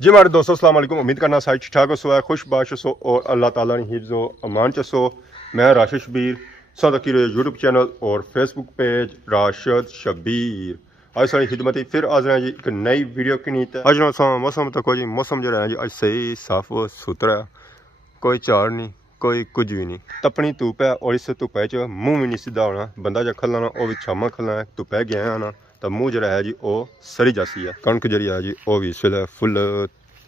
جی ہمارے دوستو السلام علیکم، امید کرنا ساری ٹھیک ٹھاک ہو، خوش باش ہو اور اللہ تعالیٰ نے حفظ و امان چسو۔ میں راشد شبیر صدقی یوٹیوب چینل اور فیس بک پیج راشد شبیر آج ساری خدمت پھر حاضر ہیں جی ایک نئی ویڈیو کی نیت ہے۔ آج موسم تک جی موسم جو ہے جی آج صحیح صاف و ستھرا، کوئی چار نہیں کوئی کچھ بھی نہیں، تپنی دھوپ ہے اور اس دھوپے چ منہ بھی نہیں سیدھا ہونا، بندہ جا کھلنا وہ بھی چھاما کھلنا ہے، دھوپے گیا آنا تو منہ جڑا ہے جی وہ سری جاسی ہے۔ کنک جڑی ہے جی وہ بھی اس ویلے فل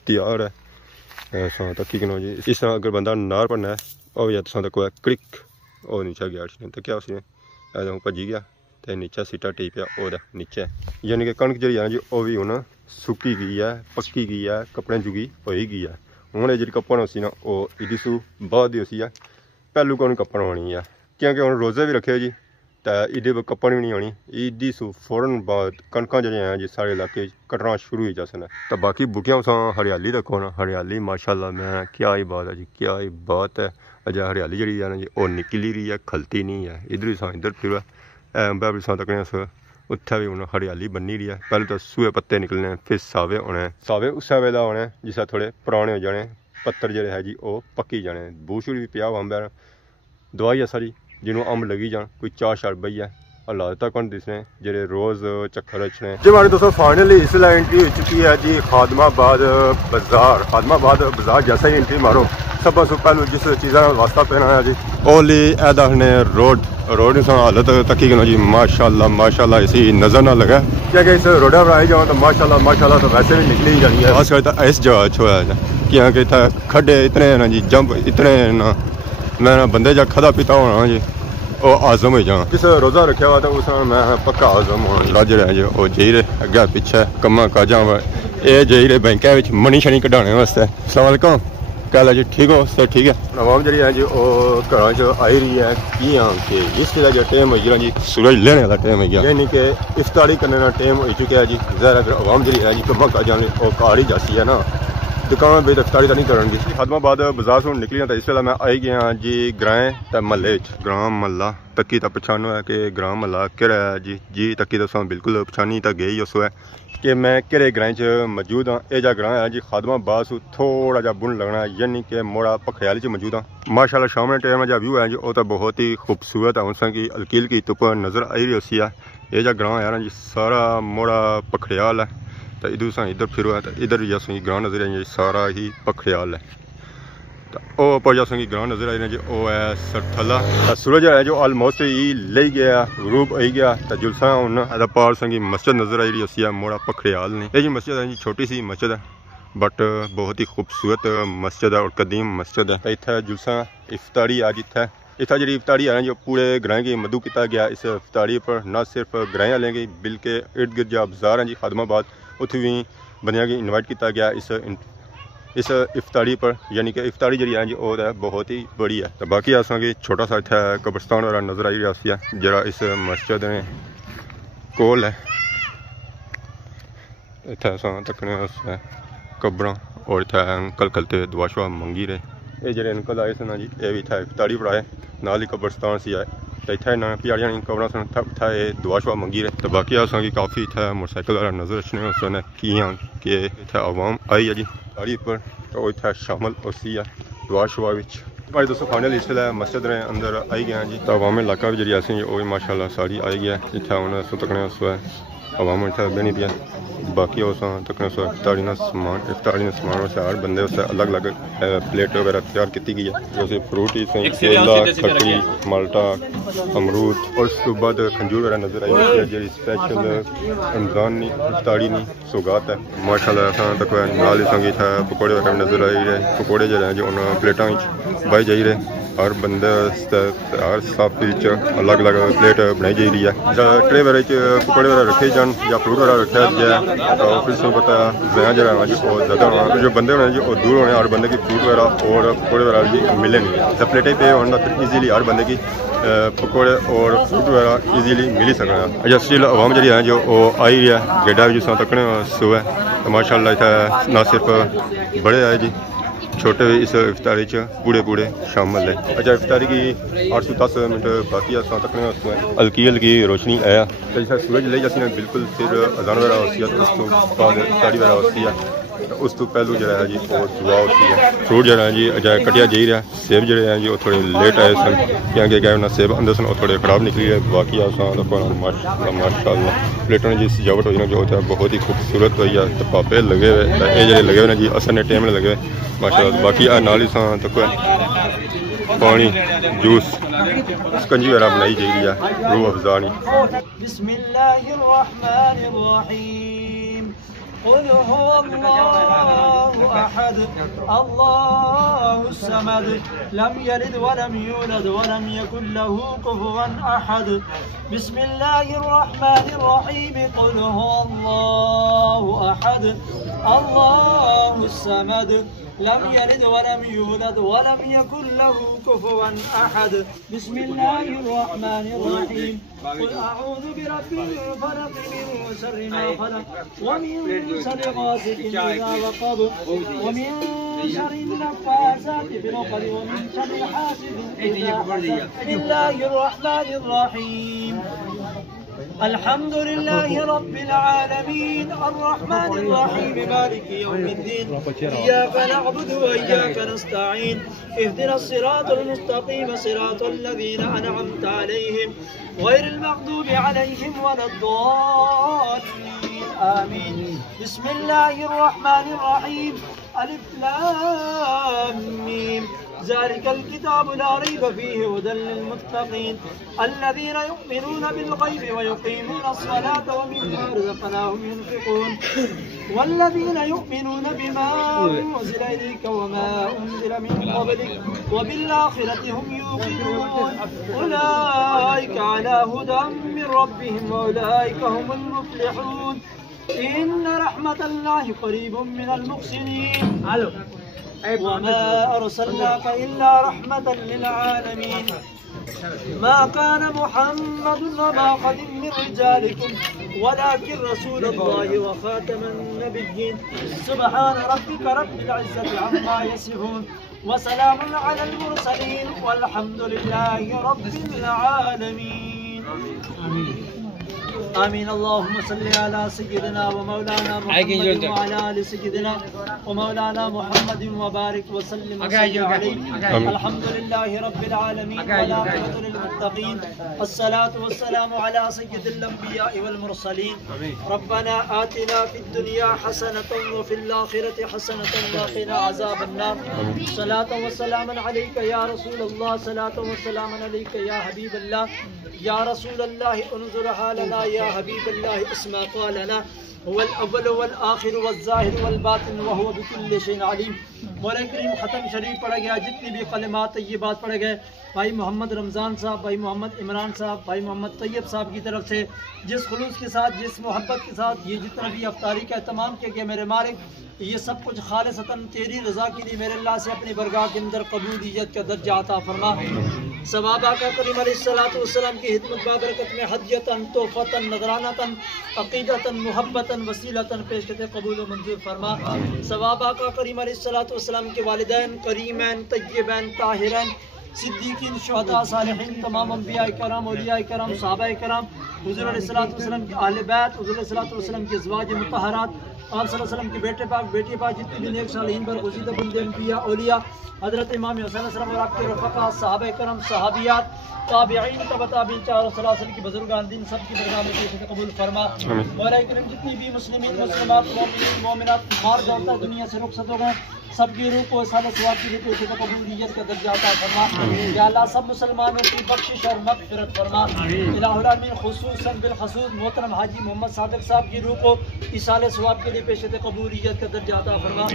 تیار ہے تکی کنو جی۔ اس طرح اگر بندہ نار پڑنا ہے وہ بھی تصا تک کڑک وہ نیچے گیا تو کیا اس نے بجی گیا تو نیچے سیٹا ٹی پیا وہ نیچے، یعنی کہ کنک جڑی ہے جی وہ بھی ہوں سکی گئی ہے، پکی گئی ہے، کپڑے جگی ہوئی گئی ہے۔ ہوں یہ جی کپڑ اسی نا وہ ایڈی سو بعد ہی اسی ہے، پہلو کو کپڑ ہونی ہے کیونکہ ہوں روزے بھی رکھے جی تو ایڈے کپڑ بھی نہیں ہونی، ایڈی سو فوراً بعد کنکاں جڑی ہیں جی سارے علاقے کٹنا شروع ہی جاسن ہے۔ تو باقی بوٹیاں ہریالی دیکھو نا، ہریالی ماشاءاللہ میں کیا ہی بات ہے جی، کیا ہی بات ہے۔ اجا ہریالی جڑی ہے نا جی وہ نکلی رہی ہے، کھلتی نہیں ہے، ادھر ہی ادھر پھر بھی تک اتنے بھی ہوں ہریالی بنی رہی ہے۔ پہلے تو سوئے پتے نکلنے، پھر ساوے ہونے، ساوے اس ویلا ہونے جس تھوڑے پرانے ہو جانے، پتر جڑے ہے جی وہ پکی جانے، بو شور بھی پیا امب دوائی ہے ساری جنہوں امب لگی جان، کوئی چار شار بئی ہے اللہ تک دسنے جڑے روز چکر اچھنے۔ جی ہمارے دوستوں فائنلی اس لیے انٹری ہو چکی ہے جی خادم آباد بازار۔ خادم آباد بازار جیسا ہی انٹری مارو سب سے پہلو جس چیزاں واسطہ پہنا ہے جی اولی ایداخنے روڈ سے حالت تکی گنا جی ماشاءاللہ اسی نظر نہ لگا کیونکہ اس روڈا پر آئی جاؤ تو ماشاءاللہ تو ویسے بھی نکلی ہی جانی ہے۔ خاص کر اس جگہ چھویا جائے کیونکہ اتنے کھڈے اتنے نا جی جمپ اتنے نا میں بندے جا کھدا پیتا ہونا جی وہ آزم ہو جاؤں، جس روزہ رکھا ہوا تو اس میں پکا آزم ہونا راج رہے جی وہ جی رہے اگے پیچھے کما کاجاں یہ جی رہے بینکوں منی شنی کڈانے واسطے۔ السلام علیکم، کیا حال ہے جی؟ ٹھیک ہو؟ سر ٹھیک ہے۔ عوام جی ہے جی وہ گھر آئی رہی ہے کی کہ اس طرح کا ٹائم ہو گیا جی سورج لینے والا ٹائم ہو گیا، یعنی کہ افطاری کرنے کا ٹائم ہو چکا ہے جی۔ ظاہر اگر عوام جی ہے جی کما کاجاں وہ کار ہی جاسی ہے نا، دکان بے افطاری تو نہیں کرن گی۔ خادم آباد بازار سے نکلی تو اس ویلے میں آئی گیا جی گرائیں تے محلے گرام محلہ تکی تو پچھانو ہے کہ گرام محلہ کہڑا ہے جی تکی تو بالکل پچھانی تو گئی اس ہے کہ میں کہڑے گرائیں موجود ہاں۔ یہ جا گراں ہے جی خادم آباد سے تھوڑا جا بن لگنا ہے، یعنی کہ موڑا پکھیالی موجود ہاں۔ ماشاءاللہ شام نے ٹائم جا ویو ہے جی وہ تو بہت ہی خوبصورت ہے، ان کی ہلکی ہلکی دھوپ نظر آئی رہی اسی ہے۔ یہ جا گراں ہے نا جی سارا موڑا پکھڑیال ہے تو ادھر پھرو ہے تو ادھر جیسے گراں نظر آئی سارا ہی پکھڑیال ہے۔ تو وہ اوپر جیسے گراں نظر آئی جی وہ ہے سرتھلا۔ سورج ہے جو آلموسٹ ہی لے گیا، غروب آئی گیا تو جلسہ ہوں پار سنگی مسجد نظر آئی رہی اسی ہے موڑا پکھڑیال نہیں۔ یہ جی مسجد ہے جی چھوٹی سی مسجد ہے بٹ بہت ہی خوبصورت مسجد ہے اور قدیم مسجد ہے۔ تو اتنے جلسہ افطاری آج اتنا جی افطاری ہے جو پورے گرائیں کی مدعو کیا گیا۔ اس افطاری پر نہ صرف گرائیں لیں گی بلکہ ارد گرد جو بازار ہیں جی خادم آباد اتنے بھی بندیاں کی انوائٹ کیا گیا اس افطاری پر، یعنی کہ افطاری جی ہے جی وہ بہت ہی بڑی ہے۔ تو باقی اصل کی چھوٹا سا اتنا قبرستان وغیرہ نظر آئی رہی ہے جڑا اس مسجد میں کول ہے۔ اتنا تکنے قبر اور اتنا انکل کلتے دعا شعا منگی رہے۔ یہ جڑے انکل آئے سن جی یہ بھی اتنا افطاری پڑھائے نال ہی قبرستان سے آئے تو اتنا پیاریاں قبر سن اتنا یہ دعا شعا منگی رہے۔ تو باقی اصل کی کافی اتنا موٹر سائیکل وغیرہ نظر اچھنے اس نے کی کہ اتنا عوام آئی ہے جی افطاری پر تو اتنا شامل اسی ہے دعا شعا بچ۔ بھائی دوستو فائنل اس ویلے مسجد نے اندر آئی گیا جی تو عوامی علاقہ بھی جی ایسے وہ بھی ماشاءاللہ ساری آئی گیا اتنا انہیں سو تکنے اس عوام اتنا بہنی پیا باقی اس تکنے سو افطاری سامان سے ہر بندے اس الگ الگ پلیٹ وغیرہ تیار کی گئی ہے جیسے فروٹ ہی کیلا کھٹی مالٹا امرود اور اس کے بعد کھنجور وغیرہ نظر آئی ہے جی اسپیشل رمضان نہیں افطاری نہیں سوگات ہے ماشاءاللہ تک نال ہی سنگی تھا پکوڑے وغیرہ نظر آئی رہے پکوڑے جو ہیں جو ان پلیٹوں بائی جائی رہے ہر بندے ہر صاف الگ الگ پلیٹ بنائی جائی رہی ہے ٹرے وغیرہ پکوڑے وغیرہ رکھے جان یا فروٹ وغیرہ رکھا جائے تو پھر سے پتا زیادہ جو ہے جی وہ زیادہ ہونا جو بندے ہونے جی وہ دور ہونے ہر بندے کی فروٹ وغیرہ اور پکوڑے وغیرہ جی ملیں گے تو پلیٹیں پہ ہونا پھر ایزیلی ہر بندے کی پکوڑے اور فروٹ وغیرہ ایزیلی مل ہی سکنا ہے۔ اچھا اسٹیل عوام جی ہے جو وہ آئی رہی ہے گیڈا بھی جس تکنے سو ہے تو ماشاء اللہ اتنا نہ صرف بڑے آئے جی چھوٹے اس افطاری پورے شامل ہے۔ اچھا افطاری کی 8 سے 10 منٹ باقی تک ہلکی ہلکی روشنی آیا جیسا سورج لے جاتی ہے بالکل پھر اذان وغیرہ ہوتی ہے تو اس کو بعد افطاری وغیرہ ہوتی ہے اس تو پہلو جڑا ہے جی اور دعا ہوتی ہے. فروٹ جڑا ہے جی اجائے کٹیا جی رہا. سیب جڑے ہیں جی وہ تھوڑے لیٹ آئے سن کیونکہ گئے انہیں سیب اندر سن وہ تھوڑے خراب نکلی ہے. باقی آسان ماشاء اللہ پلیٹوں جی سجاوٹ ہوئی نا جو ہوتا ہے بہت ہی خوبصورت ہوئی ہے. پاپے لگے ہوئے یہ جڑے لگے ہوئے جی اثر نے ٹائم نے لگے ماشاء اللہ. باقی نال ہی سان تو پانی جوس سکنجی وغیرہ بنائی جائی ہے روح افزا نہیں. بسم اللہ الرحمن الرحیم قل هو الله احد الله الصمد لم يلد ولم يولد ولم يكن له كفوا احد. بسم الله الرحمن الرحيم قل هو الله احد الله الصمد لم يلد ولم يولد ولم يكن له كفوا احد. بسم الله الرحمن الرحيم قل اعوذ برب الفلق من شر ما خلق ومن شر غاسق اذا وقب ومن شر النفاثات في العقد ومن شر حاسد اذا حسد. بسم الله الرحمن الرحيم الحمد لله رب العالمين الرحمن الرحيم مالك يوم الدين إياك نعبد وإياك نستعين اهدنا الصراط المستقيم صراط الذين أنعمت عليهم غير المغضوب عليهم ولا الضالين آمين. بسم الله الرحمن الرحيم ألف لام ميم ذلك الكتاب لا ريب فيه هدى للمتقين الذين يؤمنون بالغيب ويقيمون الصلاة ومما رزقناهم ينفقون والذين يؤمنون بما أنزل إليك وما أنزل من قبلك وبالآخرة هم يوقنون أولئك على هدى من ربهم وأولئك هم المفلحون. إن رحمة الله قريب من المحسنين وما أرسلناك إلا رحمة للعالمين. ما كان محمد وما قد من رجالكم ولكن رسول الله وخاتم النبيين. سبحان ربك رب العزة عما يصفون وسلام على المرسلين والحمد لله رب العالمين. آمين. اللهم صل على سيدنا ومولانا محمد وعلى آل سيدنا ومولانا محمد وبارك وسلم عليه. الحمد لله رب العالمين والعاقبة للمتقين الصلاة والسلام على سيد الأنبياء والمرسلين. ربنا آتنا في الدنيا حسنة وفي الآخرة حسنة وقنا عذاب النار. صلاة وسلاما عليك يا رسول الله صلاة وسلاما عليك يا حبيب الله يا رسول الله انظر حالنا يا حبيب الله اسمع قالنا هو الاول والآخر والظاہر والباطن وهو بكل شيء عليم. مولا کریم ختم شریف پڑھا گیا جتنی بھی کلمات طیبات پڑھے گئے بھائی محمد رمضان صاحب بھائی محمد عمران صاحب بھائی محمد طیب صاحب کی طرف سے جس خلوص کے ساتھ جس محبت کے ساتھ یہ جتنا بھی افطاری کا اہتمام کیا گیا میرے مالک یہ سب کچھ خالصتاً تیری رضا کے لیے میرے اللہ سے اپنی برگاہ کے اندر قبولیت کا درجہ عطا فرما. ثواب آقا کریم علیہ الصلوۃ والسلام کی خدمت بابرکت میں ہدیتاً تحفتاً نذرانتاً عقیدتاً محبتاً وسیلتاً پیش کرتے قبول و منظور فرما. ثواب آقا کریم علیہ الصلوۃ والسلام کے والدین کریمین طیبین طاہرین صدیقین شہداء صالحین تمام انبیاء کرام اولیاء کرام صحابہ کرام حضور علیہ الصلوۃ والسلام کے اہل بیت حضور علیہ الصلوۃ والسلام کے ازواج مطہرات آپ صلی اللہ علیہ وسلم کے بیٹے پاک بیٹی پاک جتنے بھی نیک صالحین برگزیدہ بندے انبیاء اولیاء حضرت امام حسین علیہ السلام اور آپ کے رفقا صحابہ کرام صحابیات تابعین تبع تابعین چار صلی اللہ علیہ وسلم کی بزرگان دین سب کی برگاہ میں پیش قبول فرما. مولا کریم جتنی بھی مسلمین مسلمات مومنین مومنات مار جاتا دنیا سے رخصت ہو گئے سب کی روح کو سال ثواب کے لیے پیش قبولیت کا درجہ عطا فرما. یا اللہ سب مسلمانوں کی بخشش اور مغفرت فرما. الہ العالمین خصوصاً بالخصوص محترم حاجی محمد صادق صاحب کی روح کو اصال ثواب کے لیے پیش قبولیت کا درجہ عطا فرما.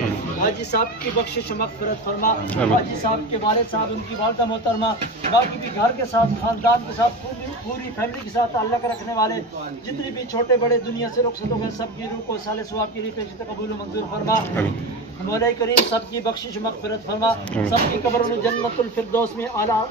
حاجی صاحب کی بخشش و مغفرت فرما. حاجی صاحب کے والد صاحب ان کی والدہ محترمہ باقی بھی گھر کے ساتھ خاندان کے ساتھ پوری فیملی کے ساتھ تعلق رکھنے والے جتنے بھی چھوٹے بڑے دنیا سے رخصت ہو گئے سب کی روح کو اصال ثواب کے لیے پیش قبول و منظور فرما. مولا کریم سب کی بخشش مغفرت فرما. سب کی قبروں میں جنت الفردوس میں اعلیٰ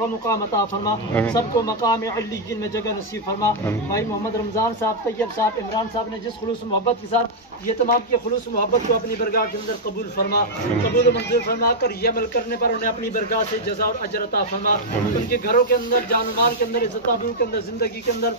مقام عطا فرما. سب کو مقام علیین میں جگہ نصیب فرما. بھائی محمد رمضان صاحب طیب صاحب عمران صاحب نے جس خلوص محبت کے ساتھ یہ تمام کے خلوص محبت کو اپنی برگاہ کے اندر قبول فرما قبول و منظور فرما کر یہ عمل کرنے پر انہیں اپنی برگاہ سے جزا اور اجر عطا فرما. ان کے گھروں کے اندر جان و مال کے اندر عزت آبرو کے اندر زندگی کے اندر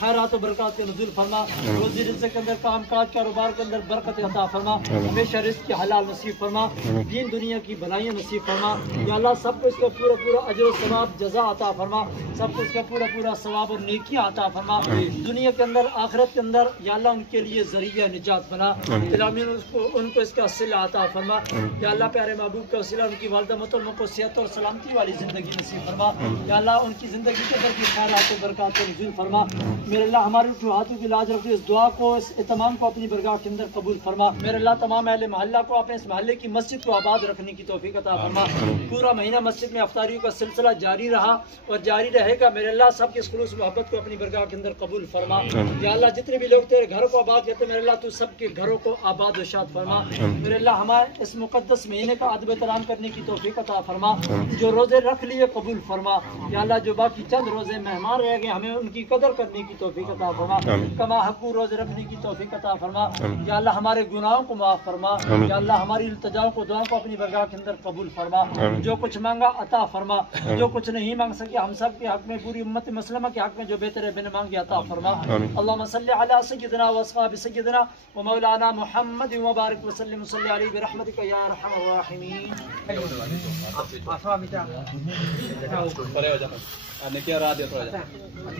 خیرات و برکات کے نزول فرما، روزی رزق کے اندر، کام کاج کاروبار کے اندر برکت عطا فرما، ہمیشہ رزق کی حلال نصیب فرما، دین دنیا کی بھلائیاں نصیب فرما، یا اللہ سب کو اس کا پورا پورا اجر و ثواب جزا عطا فرما، سب کو اس کا پورا پورا ثواب اور نیکیاں عطا فرما، دنیا کے اندر آخرت کے اندر یا اللہ ان کے لیے ذریعہ نجات بنا، العالمین ان کو اس کا صلہ عطا فرما، یا اللہ پیارے محبوب کا وسیلہ ان کی والدہ محترمہ کو صحت اور سلامتی والی زندگی نصیب فرما، یا اللہ ان کی زندگی کے اندر کی خیرات و برکات کو نزول فرما، میرے اللہ ہماری ہاتھوں کی لاج رکھتے اس دعا کو، اس اہتمام کو اپنی برگاہ کے اندر قبول فرما، میرے اللہ تمام اہل محلہ کو اپنے اس محلے کی مسجد کو آباد رکھنے کی توفیق عطا فرما، پورا مہینہ مسجد میں افطاریوں کا سلسلہ جاری رہا اور جاری رہے گا، میرے اللہ سب کی اس خلوص محبت کو اپنی برگاہ کے اندر قبول فرما، یا اللہ جتنے بھی لوگ تیرے گھر کو آباد کرتے میرے اللہ تو سب کے گھروں کو آباد و شاد فرما، میرے اللہ ہمارے اس مقدس مہینے کا ادب احترام کرنے کی توفیق عطا فرما، جو روزے رکھ لیے قبول فرما، یا اللہ جو باقی چند روزے مہمان رہ گئے ہمیں ان کی قدر کرنے کی توفیق عطا فرما، کما حقو روزے رکھنے کی توفیق عطا فرما، یا اللہ ہمارے گناہوں کو معاف فرما، یا اللہ ہماری التجاؤں کو دعاؤں کو اپنی برگاہ کے اندر قبول فرما، جو کچھ مانگا عطا فرما، جو کچھ نہیں مانگ سکے ہم سب کے حق میں، پوری امت مسلمہ کے حق میں جو بہتر ہے بن مانگے عطا فرما، اللہم صلی علی سیدنا و اصحاب سیدنا و مولانا محمد وبارک وسلم صلی علیہ برحمتک یا ارحم الراحمین۔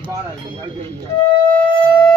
Por ahí, ya.